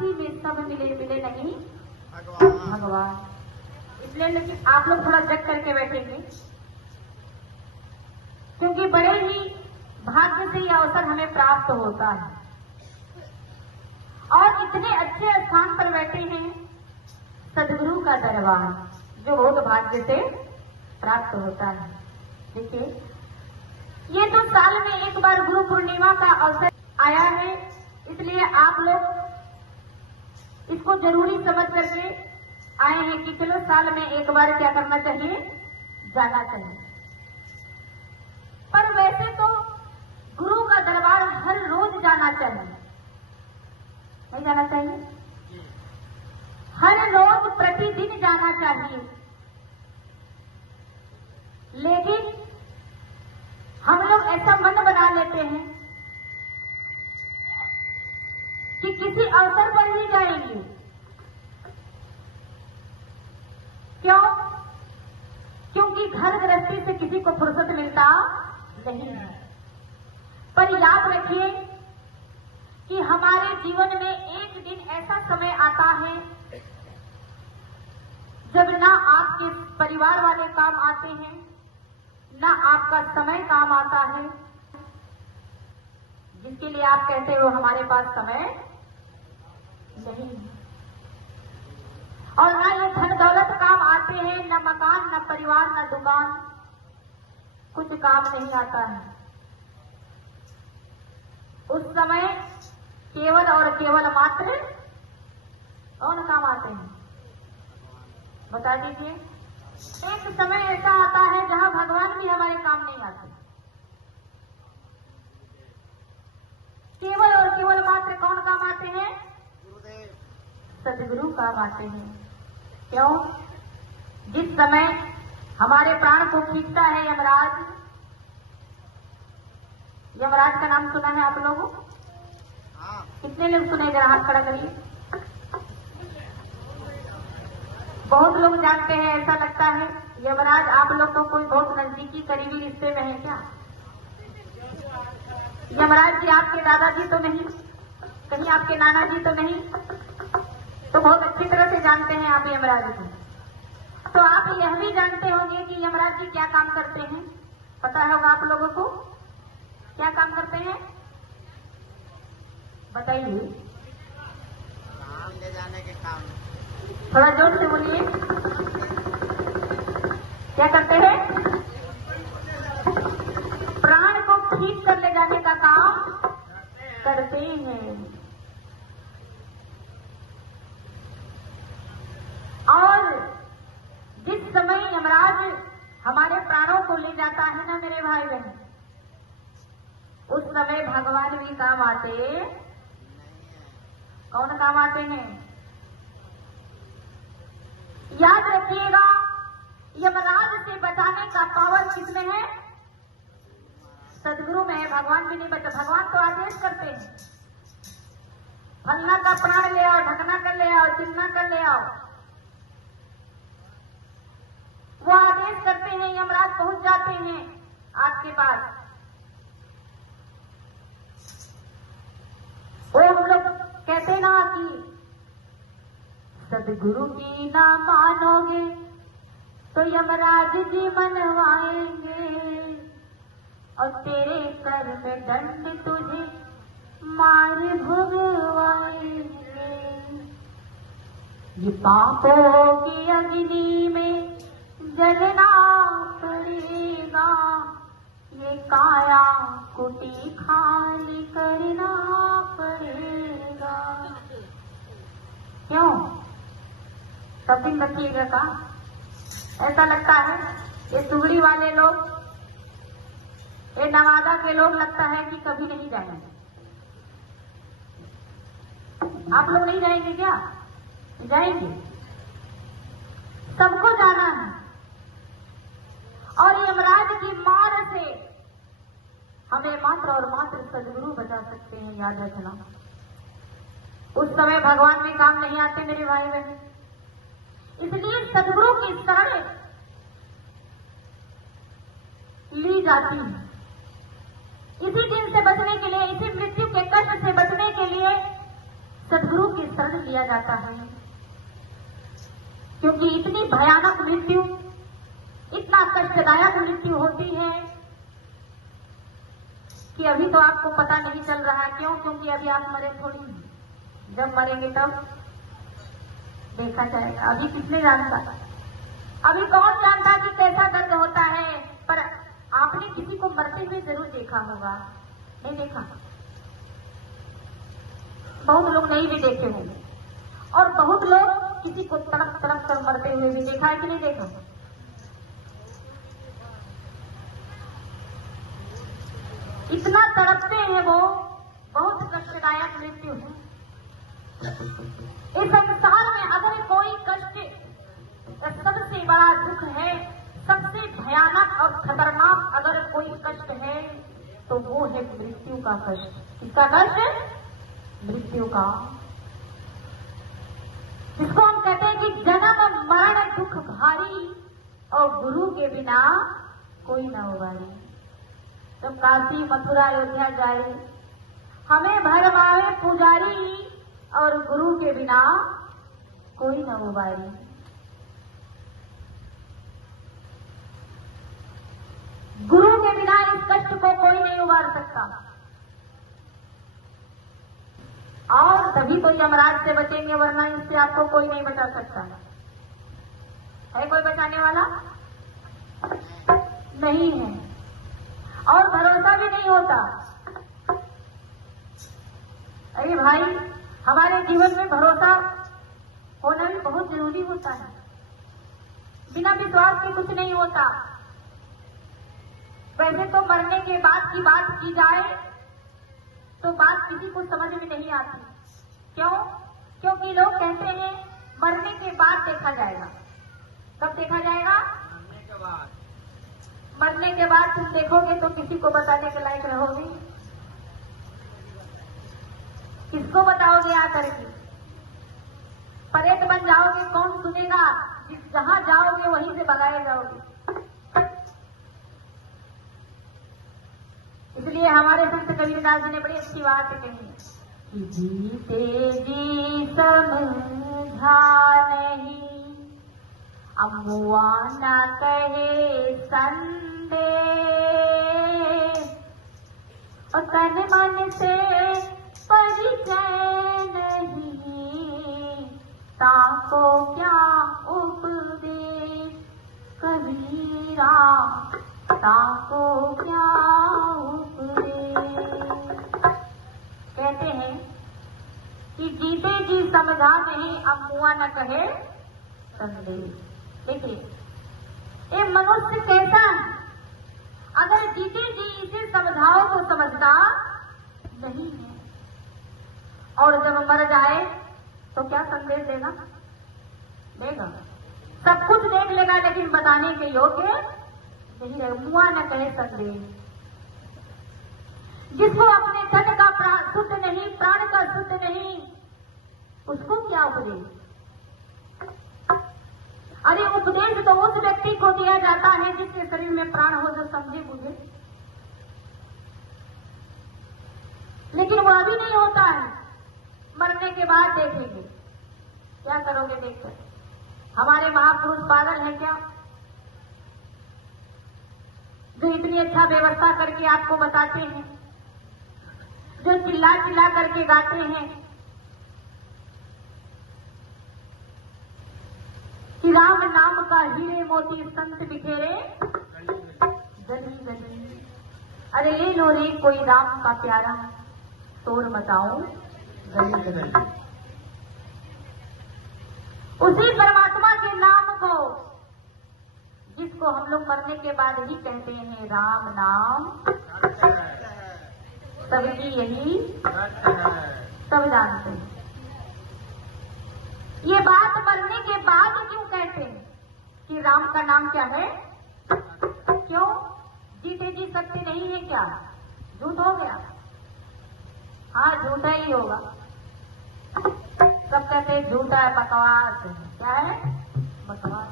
काशी में सब मिले मिले नहीं भगवान। इसलिए लेकिन आप लोग थोड़ा जग करके बैठेंगे, क्योंकि बड़े ही भाग्य से यह अवसर हमें प्राप्त होता है और इतने अच्छे स्थान पर बैठे हैं सदगुरु का दरबार, जो बहुत भाग्य से प्राप्त होता है। देखिए, ये तो साल में एक बार गुरु पूर्णिमा का अवसर आया है, इसलिए आप लोग इसको जरूरी समझ करके आए हैं कि चलो साल में एक बार क्या करना चाहिए, जाना चाहिए। पर वैसे तो गुरु का दरबार हर रोज जाना चाहिए, नहीं जाना चाहिए? हर रोज प्रतिदिन जाना चाहिए। लेकिन हम लोग ऐसा मन बना लेते हैं कि किसी अवसर पर ही जाएंगे। क्यों? क्योंकि घर गृहस्थी से किसी को फुर्सत मिलता नहीं है। पर याद रखिए कि हमारे जीवन में एक दिन ऐसा समय आता है जब ना आपके परिवार वाले काम आते हैं, ना आपका समय काम आता है, जिसके लिए आप कहते हो हमारे पास समय नहीं, और ना ये धन दौलत काम आते हैं, न मकान, न परिवार, न दुकान, कुछ काम नहीं आता है। उस समय केवल और केवल मात्र कौन काम आते हैं, बता दीजिए। एक समय ऐसा आता है जहां भगवान भी हमारे काम नहीं आते, केवल और केवल मात्र कौन काम आते हैं, सदगुरु काम आते हैं। क्यों? जिस समय हमारे प्राण को खींचता है यमराज, यमराज का नाम सुना है आप लोगों? कितने लोग सुने, जरा हाथ खड़ा करिए। बहुत लोग जानते हैं, ऐसा लगता है यमराज आप लोग तो कोई बहुत नजदीकी करीबी रिश्ते में है क्या? यमराज जी आपके दादाजी तो नहीं, कहीं आपके नाना जी तो नहीं? तो बहुत अच्छी तरह से जानते हैं आप यमराज को। तो आप यह भी जानते होंगे कि यमराज जी क्या काम करते हैं, पता होगा आप लोगों को? क्या काम करते हैं बताइए? नाम ले जाने के काम। थोड़ा जोर से बोलिए, क्या करते हैं? प्राण को खींच कर ले जाने का काम करते हैं। और जिस समय यमराज हमारे प्राणों को ले जाता है ना मेरे भाई बहन, उस समय भगवान भी काम आते। कौन काम आते हैं? याद रखिएगा, यमराज से बचाने का पावर किसमें है? सदगुरु में है। भगवान भी नहीं बचा, भगवान तो आदेश करते हैं, फलना का प्राण ले आओ, ढकना कर ले आओ, चिन्ना कर ले आओ। वो आदेश करते हैं, यमराज पहुंच जाते हैं आपके पास। वो हम लोग कहते ना कि सदगुरु की ना मानोगे तो यमराज जी मनवाएंगे, और तेरे सर में दंड तुझे मार भुगवाएंगे। ये पापों की अग्नि में जलना पड़ेगा, ये काया कुटी खाली करना पड़ेगा। क्यों? सब दिन रखिएगा का? ऐसा लगता है ये सुगड़ी वाले लोग, ये नवादा के लोग लगता है कि कभी नहीं जाएंगे। आप लोग नहीं जाएंगे क्या? जाएंगे, सबको जाना है। और यमराज की मार से हमें मात्र और मात्र सदगुरु बचा सकते हैं, याद रखना। उस समय भगवान में काम नहीं आते मेरे भाई बहन, इसलिए सदगुरु की शरण ली जाती है। इसी दिन से बचने के लिए, इसी मृत्यु के कष्ट से बचने के लिए सदगुरु की शरण जाता है, क्योंकि इतनी भयानक मृत्यु, इतना कष्टदायक मृत्यु होती है कि अभी तो आपको पता नहीं चल रहा। क्यों? क्योंकि अभी आप मरे थोड़ी हैं, जब मरेंगे तब देखा जाएगा। अभी किसने जानता, अभी कौन जानता कि कैसा दर्द होता है। पर आपने किसी को मरते हुए जरूर देखा होगा, नहीं देखा? बहुत लोग नहीं भी देखे होंगे, और बहुत लोग किसी को तड़प तड़प कर मरते हुए भी देखा है कि नहीं देखा? इतना तड़पते हैं वो, बहुत कष्टदायक मृत्यु है। इस संसार में अगर कोई कष्ट सबसे बड़ा दुख है, सबसे भयानक और खतरनाक अगर कोई कष्ट है तो वो है मृत्यु का कष्ट। किसका कष्ट? मृत्यु का, जिसको हम कहते हैं कि जन्म मरण दुख भारी और गुरु के बिना कोई न उबारी। जब काशी मथुरा अयोध्या जाए, हमें भरमावे पुजारी और गुरु के बिना कोई न उबारी। गुरु के बिना इस कष्ट को कोई नहीं उबार सकता, और तभी तो यमराज से बचेंगे, वरना इससे आपको कोई नहीं बचा सकता। है कोई बचाने वाला? नहीं है, और भरोसा भी नहीं होता। अरे भाई, हमारे जीवन में भरोसा होना भी बहुत जरूरी होता है। बिना विश्वास के कुछ नहीं होता। वैसे तो मरने के बाद की बात की जाए तो बात किसी को समझ में नहीं आती। क्यों? क्योंकि लोग कहते हैं मरने के बाद देखा जाएगा। कब देखा जाएगा? मरने के बाद। मरने के बाद तुम देखोगे तो किसी को बताने के लायक रहोगे? किसको बताओगे आकर के? परेत बन जाओगे, कौन सुनेगा? जहां जाओगे वहीं से भगाए जाओगे। इसलिए हमारे संत कबीरदास जी ने बड़ी अच्छी बात कही कि जीते जी समझा नहीं, अमुआ न कहे संदेह, और तन मन से परिचय नहीं, ताको क्या उपदेश कबीरा, ताको क्या उपदेश। कहते हैं कि जीते जी समझा नहीं, अब मुआ न कहे संदेश। देखिए, ये मनुष्य कैसा है? अगर जीते जी इसे समझाओ तो समझता नहीं है, और जब मर जाए तो क्या संदेश देगा? देगा, सब कुछ देख लेगा, लेकिन बताने के योग्य नहीं रहे। मुआ न कहे संदेश। जिसको अपने तन का शुद्ध नहीं, प्राण का शुद्ध नहीं, उसको क्या उपदेश? अरे उपदेश तो उस व्यक्ति को दिया जाता है जिसके शरीर में प्राण हो, जो समझे बुझे, लेकिन वो अभी नहीं होता है। मरने के बाद देखेंगे। क्या करोगे देखकर? हमारे महापुरुष पागल है क्या, जो इतनी अच्छा व्यवस्था करके आपको बताते हैं, जो चिल्ला चिल्ला करके गाते हैं कि राम नाम का हीरे मोती संत बिखेरे गली गली। अरे ले लो रे कोई राम का प्यारा, शोर मचाऊं गली गली। उसी परमात्मा के नाम को, जिसको हम लोग मरने के बाद ही कहते हैं राम नाम, सबकी यही सब जानते हैं। ये बात मरने के बाद क्यों कहते हैं कि राम का नाम क्या है? क्यों? जीते जी सत्य नहीं है क्या? झूठ हो गया? हाँ, झूठा ही होगा। सब कहते हैं झूठा है, बकवास है। क्या है? बकवास।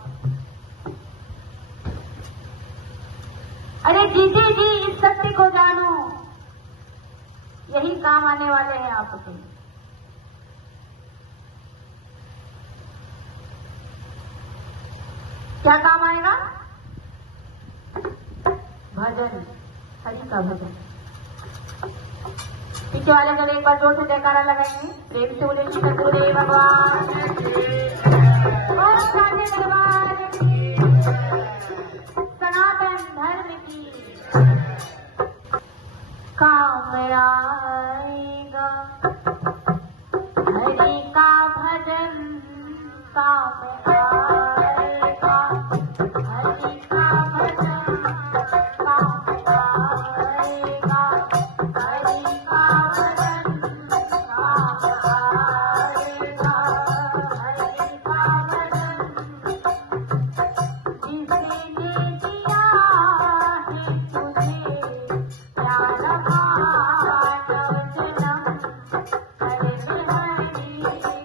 अरे जीते जी इस सत्य को जानो, यही काम आने वाले हैं आपके। क्या काम आएगा? भजन, हरि का भजन। पीछे वाले जब एक बार जोर से जयकारा लगाएंगे, प्रेम से बोले श्री सतगुरुदेव भगवान और सारे दरबार की, सनातन धर्म की। काम आएगा हरि का भजन, काम आएगा हरि का भजन, काम आएगा हरि का भजन, काम आएगा हरि का भजन। जिसने दिया है तुझे प्यार मानव जन्म, हरि हरि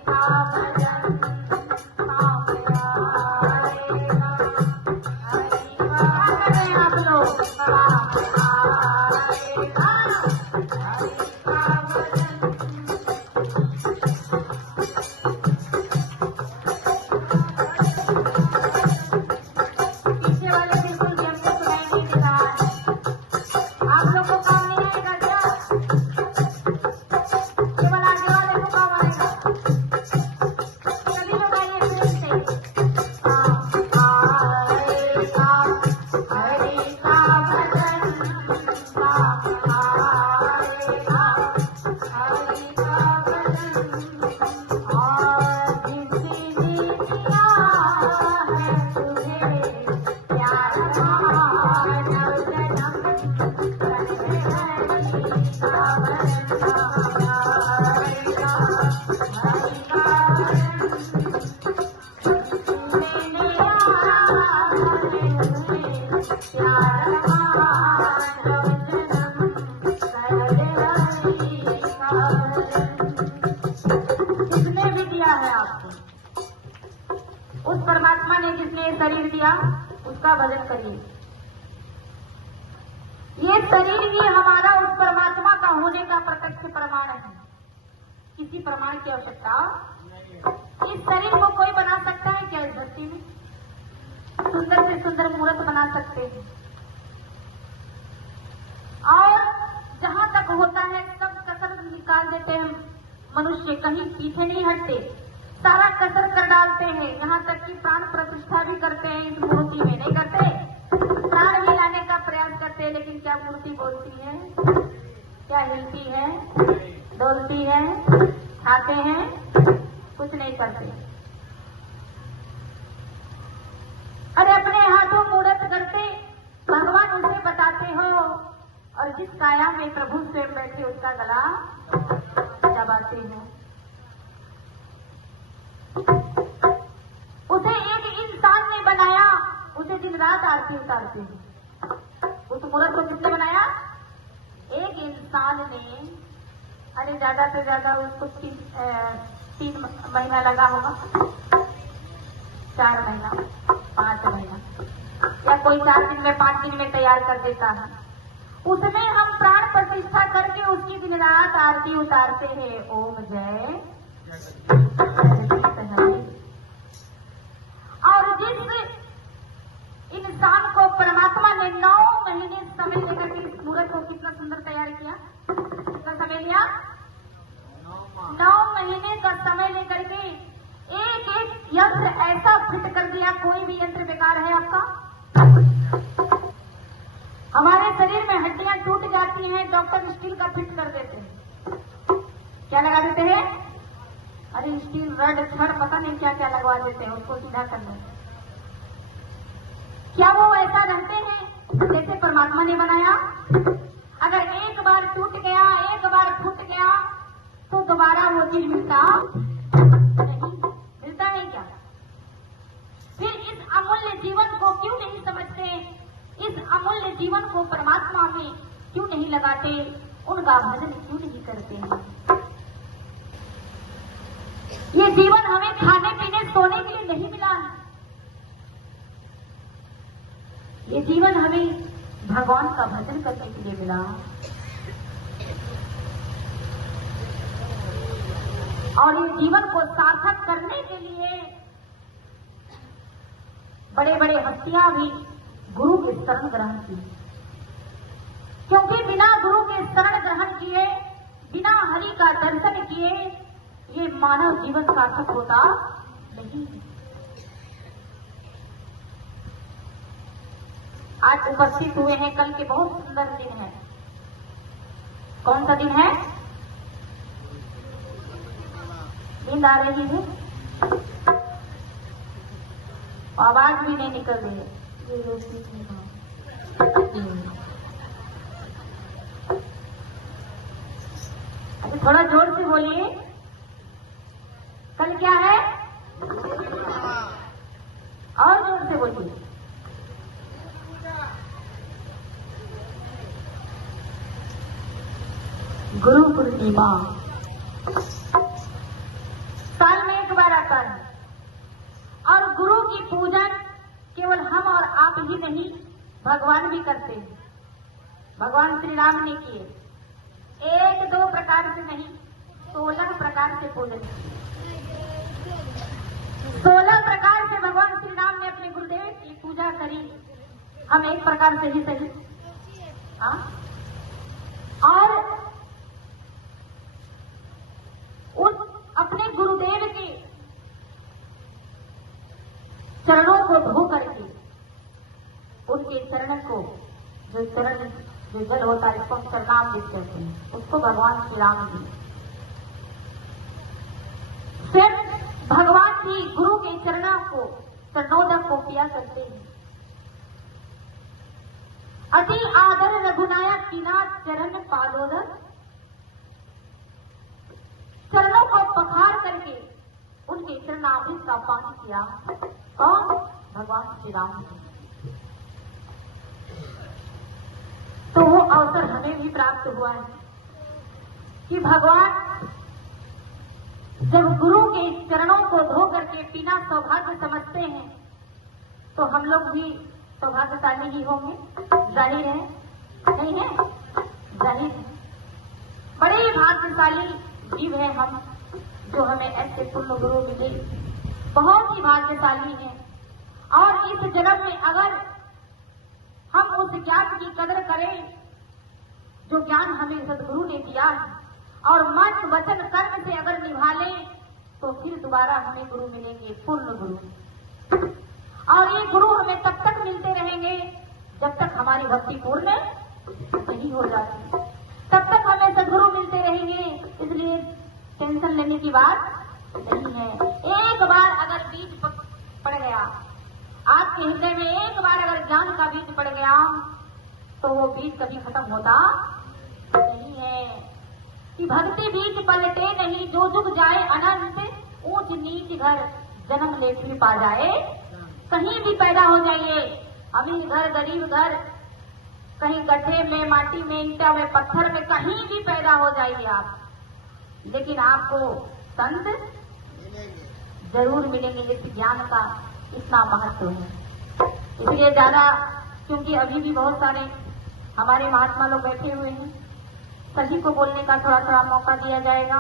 का भजन, काम आएगा हरि का। करें आप लोग, काम आएगा हरि का भजन। पीछे वाले बिल्कुल भी हमको सुनाई नहीं दे रहा है। आप लोग को काम नहीं आएगा क्या? केवल आगे वाले को काम आएगा। सभी लोग आइए प्रेम से। काम आएगा हरि का भजन, काम आएगा हरि का भजन। और जिसने दिया है तुझे प्यार मानव जन्म, हरि हरि का भजन, काम आएगा हरि का भजन। मैंने प्यार मानव जन्म, हरि हरि का भजन। किसने भी दिया है आपको? उस परमात्मा ने जिसने ये शरीर दिया, उसका भजन करिए। ये शरीर ही हमारा उस परमात्मा का होने का प्रत्यक्ष प्रमाण है। किसी प्रमाण की आवश्यकता? इस शरीर को कोई बना सकता है क्या? इस धरती में सुंदर से सुंदर मूर्त बना सकते हैं, और जहां तक होता है सब कसर निकाल देते हैं। मनुष्य कहीं पीछे नहीं हटते, सारा कसर कर डालते हैं। यहाँ तक कि प्राण प्रतिष्ठा भी करते हैं इस मूर्ति में, नहीं करते? प्राण हिलाने का प्रयास करते हैं, लेकिन क्या मूर्ति बोलती है? क्या हिलती है? डोलती है? खाते हैं? कुछ नहीं करते। अरे अपने हाथों मूर्त करते भगवान उसे बताते हो, और जिस काया में प्रभु स्वयं बैठे उसका गला दबाते हो। उसे एक इंसान ने बनाया, उसे दिन रात आरती उतारते हैं। उस मूर्त को किसने बनाया? एक इंसान ने। अरे ज्यादा से ज्यादा उसको 3 महीना लगा होगा, 4 महीना, 5 महीना, या कोई 4 दिन में 5 दिन में तैयार कर देता है। उसमें हम प्राण प्रतिष्ठा करके उसकी दिन रात आरती उतारते हैं। ओम जय जगदीश हरि। और जिस इंसान को परमात्मा ने 9 महीने समय लेकर के इस मूर्त को कितना सुंदर तैयार किया, कितना समय लिया? 9 महीने का समय लेकर के एक एक यंत्र ऐसा फिट कर दिया। कोई भी यंत्र बेकार है आपका? हमारे शरीर में हड्डियां टूट जाती हैं, डॉक्टर स्टील का फिट कर देते हैं। क्या लगा देते हैं? अरे स्टील रड छड़ पता नहीं क्या क्या लगवा देते हैं उसको सीधा करने। क्या वो ऐसा रहते हैं जैसे परमात्मा ने बनाया? अगर एक बार टूट गया, एक बार फूट गया, तो दोबारा वो चीज मिलता नहीं। मिलता है क्या? फिर इस अमूल्य जीवन को क्यों नहीं समझते? इस अमूल्य जीवन को परमात्मा में क्यों नहीं लगाते? उनका भजन क्यों नहीं करते हैं? ये जीवन हमें खाने पीने सोने के लिए नहीं मिला है। ये जीवन हमें भगवान का भजन करने के लिए मिला। और इस जीवन को सार्थक करने के लिए बड़े बड़े हस्तियां भी गुरु के शरण ग्रहण की, क्योंकि बिना गुरु के शरण ग्रहण किए, बिना हरि का दर्शन किए ये मानव जीवन सार्थक होता नहीं। आज उपस्थित हुए हैं, कल के बहुत सुंदर दिन है। कौन सा दिन है? नींद आ रही है, आवाज भी नहीं निकल रही है। अच्छा, थोड़ा जोर से बोलिए। कल क्या है? और जोर से बोलिए। गुरु पूर्णिमा साल में एक बार आता है, और गुरु की पूजन केवल हम और आप ही नहीं, भगवान भी करते हैं। भगवान श्री राम ने किए, एक दो प्रकार से नहीं, 16 प्रकार से पूजन। 16 प्रकार से भगवान श्री राम ने अपने गुरुदेव की पूजा करी। हम एक प्रकार से ही सही, हाँ। और उस अपने गुरुदेव के चरणों को धो करके, उनके चरण को, जो जल होता है, इसको हम चरणामृत कहते हैं, उसको भगवान श्री राम जी, फिर भगवान जी गुरु के चरणोदक को किया करते हैं। अति आदर रघुनायक कीना चरण पादोदक, चरणों को पखार करके उनके चरणामृत का पान किया। कौन? भगवान श्री राम जी। तो वो अवसर हमें भी प्राप्त हुआ है कि भगवान जब गुरु के चरणों को धो करके पीना सौभाग्य समझते हैं, तो हम लोग भी सौभाग्यशाली ही होंगे। जाहिर है, नहीं है? जाहिर है। बड़े भाग्यशाली जीव है हम, जो हमें ऐसे पुण्य गुरु मिले। बहुत ही भाग्यशाली हैं। और इस जन्म में अगर हम उस ज्ञान की कदर करें जो ज्ञान हमें सदगुरु ने दिया है, और मन वचन कर्म से अगर निभा लें, तो फिर दोबारा हमें गुरु मिलेंगे, पूर्ण गुरु। और ये गुरु हमें तब तक मिलते रहेंगे जब तक हमारी भक्ति पूर्ण नहीं हो जाती, तब तक हमें सदगुरु मिलते रहेंगे। इसलिए टेंशन लेने की बात नहीं है। एक बार अगर बीज पड़ गया आपके हृदय में, एक बार अगर ज्ञान का बीज पड़ गया, तो वो बीज कभी खत्म होता नहीं है। कि भक्ति बीज पलटे नहीं, जो जुग जाए अनंत, ऊंच नीच घर जन्म ले फिर पा जाए। कहीं भी पैदा हो जाइए, अमीर घर गरीब घर, कहीं गड्ढे में, माटी में, ईंटा में, पत्थर में, कहीं भी पैदा हो जाइए आप, लेकिन आपको संत जरूर मिलेंगे। इस ज्ञान का इतना महत्व है। इसलिए ज्यादा, क्योंकि अभी भी बहुत सारे हमारे महात्मा लोग बैठे हुए हैं, सभी को बोलने का थोड़ा थोड़ा मौका दिया जाएगा।